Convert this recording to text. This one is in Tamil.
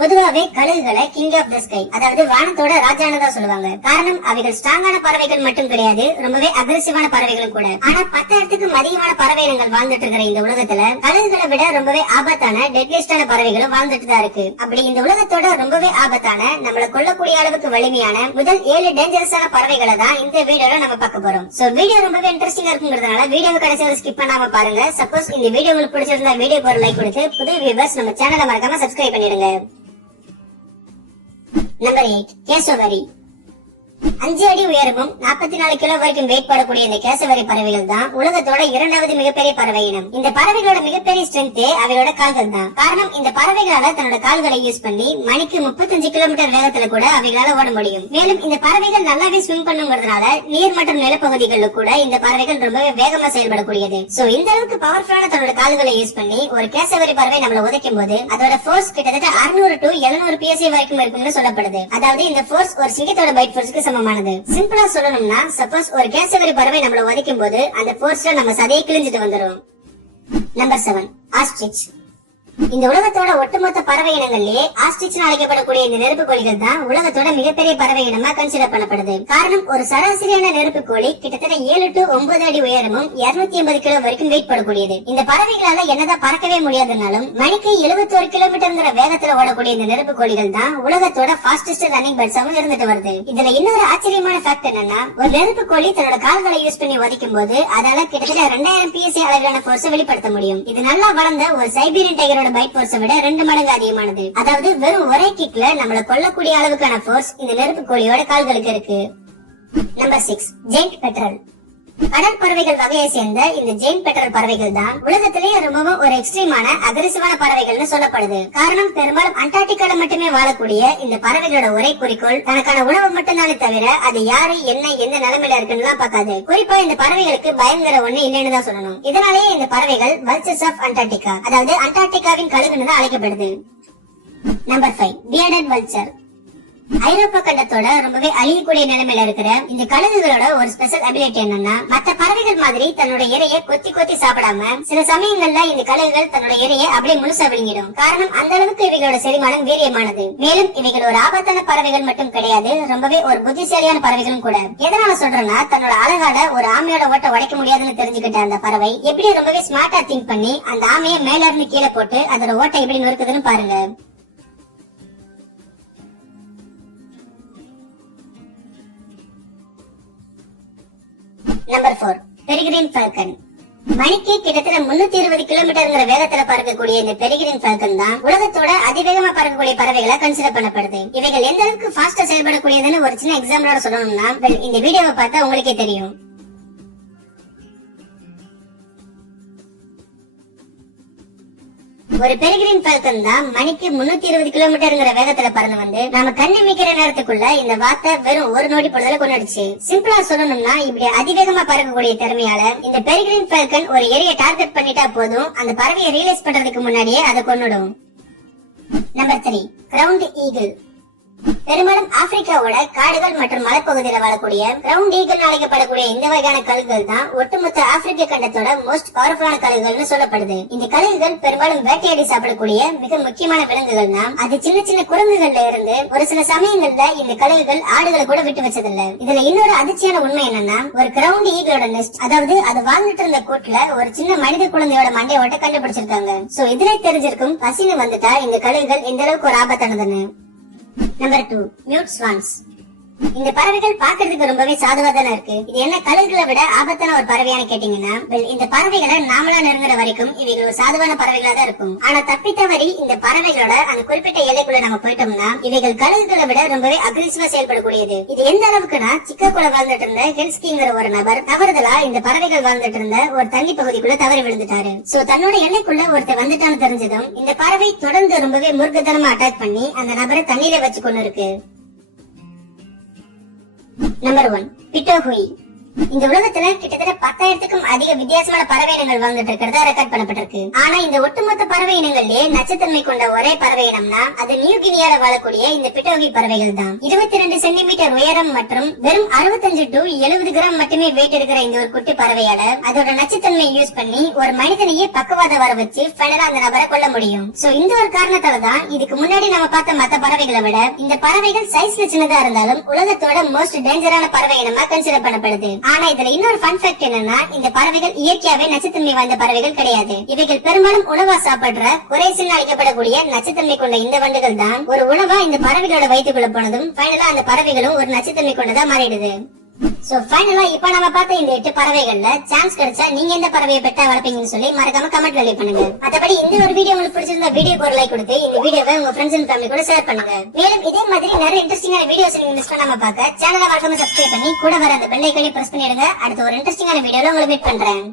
பொதுவாவே கழுகுகளை கிங் ஆஃப் த ஸ்கை, அதாவது வானத்தோட ராஜானதா சொல்லுவாங்க. காரணம் அவைகள் ஸ்ட்ராங்கான பறவைகள் மட்டும் கிடையாது, ரொம்பவே அக்ரெசிவான பறவைகளும் கூட. ஆனா 10,000க்கும் அதிகமான பறவை இனங்கள் வாழ்ந்துட்டு இருக்கிற இந்த உலகத்துல கழுகுகளை விட ரொம்பவே ஆபத்தான டெட்லிஸ்டான பறவைகளும் வாழ்ந்துட்டு தான் இருக்கு. அப்படி இந்த உலகத்தோட ரொம்பவே ஆபத்தான, நம்மள கொல்லக்கூடிய அளவுக்கு வலிமையான முதல் 7 டேஞ்சரஸான பறவைகளை தான் இந்த வீடியோல நம்ம பார்க்க போறோம். சோ வீடியோ ரொம்பவே இன்ட்ரெஸ்டிங்கா இருக்குங்கிறதுனால வீடியோவை கடைசியா ஸ்கிப் பண்ணாம பாருங்க. சப்போஸ் இந்த வீடியோ உங்களுக்கு பிடிச்சிருந்தா வீடியோக்கு ஒரு லைக் கொடுத்து புது வியூவர்ஸ் நம்ம சேனலை மறக்காம சப்ஸ்கிரைப் பண்ணிடுங்க. நம்பர் 8, கேசவரி. 5 அடி உயரமும் 44 கிலோ வரைக்கும் வெயிட் போடக்கூடிய இந்த கேசவரி பறவைகள் தான் உலகத்தோட 2வது மிகப்பெரிய பறவை இனம். இந்த பறவைகளோட மிகப்பெரிய ஸ்ட்ரென்த் அவையோட கால்கள் தான். காரணம் இந்த பறவைகளால தன்னோட கால்களை யூஸ் பண்ணி மணிக்கு 35 கிலோமீட்டர் வேகத்துல கூட அவைகளால ஓட முடியும். மேலும் இந்த பறவைகள் நல்லாவே ஸ்விம் பண்ணுங்கிறதுனால நீர் மற்றும் நிலப்பகுதிகளில் கூட இந்த பறவைகள் ரொம்பவே வேகமா செயல்படக்கூடியது. சோ இந்த அளவுக்கு பவர்ஃபுல்லான தன்னோட கால்களை யூஸ் பண்ணி ஒரு கேசவரி பறவை நம்மள உதைக்கும் போது அதோட ஃபோர்ஸ் கிட்டத்தட்ட 600 to 700 PSI வரைக்கும் இருக்கும்னு சொல்லப்படுது. அதாவது இந்த ஃபோர்ஸ் ஒரு சிங்கத்தோட பைட் ஃபோர்ஸ்க்கு சமமானது. சிம்பிளா சொல்லணும்னா, சப்போஸ் ஒரு கேசவரி பறவை நம்மள உதைக்கும் போது அந்த ஃபோர்ஸ்ல நம்ம சதையை கிழிஞ்சிட்டு வந்துரும். Number 7, ostrich. இந்த உலகத்தோட ஒட்டுமொத்த பறவை இனங்களிலே ஆஸ்ட்ரிச் அழைக்கப்படக்கூடிய இந்த நெருப்பு கோழிகள் தான் உலகத்தோட மிகப்பெரிய பறவை இனமா கன்சிடர் பண்ணப்படுது. காரணம் ஒரு சராசரியான நெருப்பு கோழி கிட்டத்தட்ட 7 to 9 அடி உயரமும் 280 கிலோ வரைக்கும் வெயிட் போடக்கூடியது. இந்த பறவைகளால என்னதான் பறக்கவே முடியாதுனாலும் மணிக்கு 71 கிலோமீட்டர் வேகத்துல ஓடக்கூடிய இந்த நெருப்பு கோழிகள் தான் உலகத்தோட ஃபாஸ்டஸ்ட் ரன்னிங் பேர்ட்ஸாவும் இருந்துட்டு வருது. இதுல இன்னொரு ஆச்சரியமான ஃபேக்ட் என்னன்னா, ஒரு நெருப்பு கோழி தன்னோட கால்களை யூஸ் பண்ணி உதைக்கும் போது அதால கிட்டத்தட்ட 2000 PSI அளவிலான போர்ஸை வெளிப்படுத்த முடியும். இது நல்லா வளர்ந்த ஒரு சைபீரியன் டைகரோட பைட் போர்ஸை விட 2 மடங்கு அதிகமானது. அதாவது வெறும் ஒரே கிக்ல நம்மள கொல்லக்கூடிய அளவுக்கான போர்ஸ் இந்த நெருப்பு கோழியோட கால்களுக்கு இருக்கு. Number 6, giant federal. கடல் பறவைகள் வகையை சேர்ந்த இந்த ஜெயிண்ட் பெட்ரல் பறவைகள் தான் உலகத்திலேயே ரொம்பவும் ஒரு எக்ஸ்ட்ரீமான அக்ரெசிவான பறவைகள்னு சொல்லப்படுது. காரணம் பெரும்பாலும் அண்டார்டிகால மட்டுமே வாழக்கூடிய இந்த பறவைகளோட ஒரே குறிக்கோள் தனக்கான உணவு மட்டும்தானே தவிர அது யாரு என்ன எந்த நிலைமையில இருக்குன்னு பார்க்காது. குறிப்பா இந்த பறவைகளுக்கு பயங்கர ஒண்ணு இல்லைன்னு தான் சொல்லணும். இதனாலேயே இந்த பறவைகள் வல்ச்சர்ஸ் ஆஃப் அண்டார்டிகா, அதாவது அண்டார்டிகாவின் கழுகுன்னு தான் அழைக்கப்படுது. Number 5, bearded vulture. ஐரோப்பா கண்டத்தோட ரொம்பவே அழியக்கூடிய நிலைமையில இருக்கிற இந்த கழுகுகளோட ஒரு ஸ்பெஷல் அபிலிட்டி என்னன்னா, மற்ற பறவைகள் மாதிரி தன்னோட இரையை கொத்தி கொத்தி சாப்பிடாம சில சமயங்கள்ல இந்த கழுகுகள் தன்னோட இரையை அப்படியே முழுசா விழுங்கிடும். காரணம் அந்த அளவுக்கு இவைகளோட செரிமானம் வீரியமானது. மேலும் இவைகள் ஒரு ஆபத்தான பறவைகள் மட்டும் கிடையாது, ரொம்பவே ஒரு புத்திசாலியான பறவைகளும் கூட. எதனால சொல்றேன்னா, தன்னோட அழகால ஒரு ஆமையோட ஓட்ட உடைக்க முடியாதுன்னு தெரிஞ்சுக்கிட்ட அந்த பறவை எப்படி ரொம்பவே ஸ்மார்ட்டா திங்க் பண்ணி அந்த ஆமையை மேல இருந்து கீழே போட்டு அதோட ஓட்டை எப்படி நொறுக்குதுன்னு பாருங்க. Number 4, peregrine falcon. மணிக்கு கிட்டத்தட்ட 320 கிலோமீட்டர் வேகத்துல பறக்கக்கூடிய இந்த பெரிகிரின் ஃபால்கன் தான் உலகத்தோட அதிவேகமா பறக்கக்கூடிய பறவைகளா கன்சிடர் பண்ணப்படுது. இவைகள் எந்த அளவுக்கு ஃபாஸ்டா செயல்படக்கூடியதுன்னு ஒரு சின்ன எக்ஸாம்பிளோட சொல்லணும்னா, இந்த வீடியோவை பார்த்தா உங்களுக்கே தெரியும். ஒரு பெரிகிரின் ஃபால்கன் தான் மணிக்கு 320 கிலோமீட்டர் வேகத்துல பறந்து வந்து நம்ம கண்ணு மிக்கிற நேரத்துக்குள்ள இந்த வார்த்தை வெறும் ஒரு நொடி பொழுதுல கொண்டுடுச்சு. சிம்பிளா சொல்லணும்னா, இப்படி அதிவேகமா பறக்கக்கூடிய திறமையால இந்த பெரிகிரின் ஃபால்கன் ஒரு ஏரியா டார்கெட் பண்ணிட்டா போதும், அந்த பறவையை ரியலைஸ் பண்றதுக்கு முன்னாடியே அதை கொன்னுடும். Number 3, ground eagle. பெரும்பாலும் ஆப்பிரிக்காவோட காடுகள் மற்றும் மலைப்பகுதியில வாழக்கூடிய கிரவுண்ட் ஈகிள் அழைக்கப்படக்கூடிய இந்த வகையான கழுகுகள் தான் ஒட்டுமொத்த ஆப்பிரிக்க கண்டத்தோட மோஸ்ட் பவர்ஃபுல்லான கழுகுகள்னு சொல்லப்படுது. இந்த கழுகுகள் பெரும்பாலும் வேட்டையாடி சாப்பிடக்கூடிய மிக முக்கியமான விலங்குகள் தான். அது சின்ன சின்ன குரங்குகள்ல இருந்து ஒரு சில சமயங்கள்ல இந்த கழுகுகள் ஆடுகளை கூட விட்டு வச்சதில்ல. இதுல இன்னொரு அதிர்ச்சியான உண்மை என்னன்னா, ஒரு கிரவுண்ட் ஈகிளோட நெஸ்ட், அதாவது அது வாழ்ந்துட்டு இருந்த கூட்டுல ஒரு சின்ன மனித குழந்தையோட மண்டையோட்ட கண்டுபிடிச்சிருக்காங்க. சோ இதுல தெரிஞ்சிருக்கும் பசின்னு வந்துட்டா இந்த கழுகுகள் எந்த அளவுக்கு ஒரு ஆபத்தானதுன்னு. Number 2, mute swans. இந்த பறவைகள் பாக்குறதுக்கு ரொம்பவே சாதுவா தானே இருக்கு. இது என்ன கழுகுகளை விட ஆபத்தான ஒரு பறவையானு கேட்டீங்கன்னா, இந்த பறவைகளை நாமளா நெருங்குற வரைக்கும் இவைகள் ஒரு சாதுவான பறவைகளா தான் இருக்கும். ஆனா தப்பித்தவரி இந்த பறவைகளோட அந்த குறிப்பிட்ட எல்லைக்குள்ள நம்ம போயிட்டோம்னா இவைகள் கழுகுகளை விட ரொம்பவே அக்ரெசிவா செயல்படக்கூடியது. இது எந்த அளவுக்குன்னா, சிக்காகோல வாழ்ந்துட்டு இருந்த ஹெல்ஸ்கிங்கிற ஒரு நபர் தவறுதலா இந்த பறவைகள் வாழ்ந்துட்டு இருந்த ஒரு தண்ணி பகுதிக்குள்ள தவறி விழுந்துட்டாரு. சோ தன்னோட எல்லைக்குள்ள ஒருத்தர் வந்துட்டான்னு தெரிஞ்சதும் இந்த பறவை தொடர்ந்து ரொம்பவே மூர்க்கத்தனமா அட்டாக் பண்ணி அந்த நபரை தண்ணீரை வச்சு கொண்டு இருக்கு. நம்பர் 1, பிட்டோஹுய். இந்த உலகத்துல கிட்டத்தட்ட 10,000க்கும் அதிக வித்தியாசமான பறவை இனங்கள் வாழ்ந்துட்டு இருக்கிறதா ரெக்கார்ட் பண்ணப்பட்டிருக்கு. ஆனா இந்த ஒட்டுமொத்த பறவை இனங்கள்லயே நச்சுத்தன்மை கொண்ட ஒரே பறவை இனம்னா அது நியூ கினியால வாழக்கூடிய இந்த பிட்டோகி பறவைகள் தான். 22 சென்டிமீட்டர் உயரம் மற்றும் வெறும் 65 to 70 கிராம் மட்டுமே வெயிட் இருக்கிற இந்த ஒரு குட்டி பறவையால அதோட நச்சுத்தன்மையை யூஸ் பண்ணி ஒரு மனிதனையே பக்கவாதம் வர வச்சு ஃபைனலா அந்த நபரை கொல்ல முடியும். சோ இந்த ஒரு காரணத்தாலதான் இதுக்கு முன்னாடி நம்ம பார்த்த மத்த பறவைகளை விட இந்த பறவைகள் சைஸ்ல சின்னதா இருந்தாலும் உலகத்தோட மோஸ்ட் டேஞ்சரான பறவை இனமா கன்சிடர் பண்ணப்படுது. ஆனா இதுல இன்னொரு ஃபன் ஃபேக்ட் என்னன்னா இந்த பறவைகள் இயற்கையாவே நச்சுத்தன்மை வாய்ந்த பறவைகள் கிடையாது. இவைகள் பெரும்பாலும் உணவா சாப்பிடுற குறைசில் அளிக்கப்படக்கூடிய நச்சுத்தன்மை கொண்ட இந்த வண்டுகள் தான் ஒரு உணவா இந்த பறவைகளோட வயிற்றுக்குள்ள போனதும் ஃபைனலா அந்த பறவைகளும் ஒரு நச்சுத்தன்மை கொண்டதா மாறிடுது. சோ ஃபைனலா இப்ப நம்ம பார்த்த இந்த 8 பறவைகள்ல சான்ஸ் கிடைச்சா நீங்க எந்த பறவையை பெட்டா வளர்ப்பீங்கன்னு சொல்லி மறக்காம கமெண்ட்ல லீவ் பண்ணுங்க. மத்தபடி இந்த ஒரு வீடியோ உங்களுக்கு பிடிச்சிருந்தா வீடியோக்கு ஒரு லைக் கொடுத்து இந்த வீடியோவை உங்க ஃப்ரெண்ட்ஸ் அண்ட் ஃபேமிலி கூட ஷேர் பண்ணுங்க. மேலும் இதே மாதிரி நிறைய இன்ட்ரெஸ்டிங்கான வீடியோஸ் நீங்க மிஸ் பண்ணாம பார்க்க சேனலை மறக்காம சப்ஸ்கிரைப் பண்ணி கூட வர அந்த பெல் ஐகானை பிரஸ் பண்ணிடுங்க. அடுத்த ஒரு இன்ட்ரெஸ்டிங்கான வீடியோல உங்களை மீட் பண்றேன்.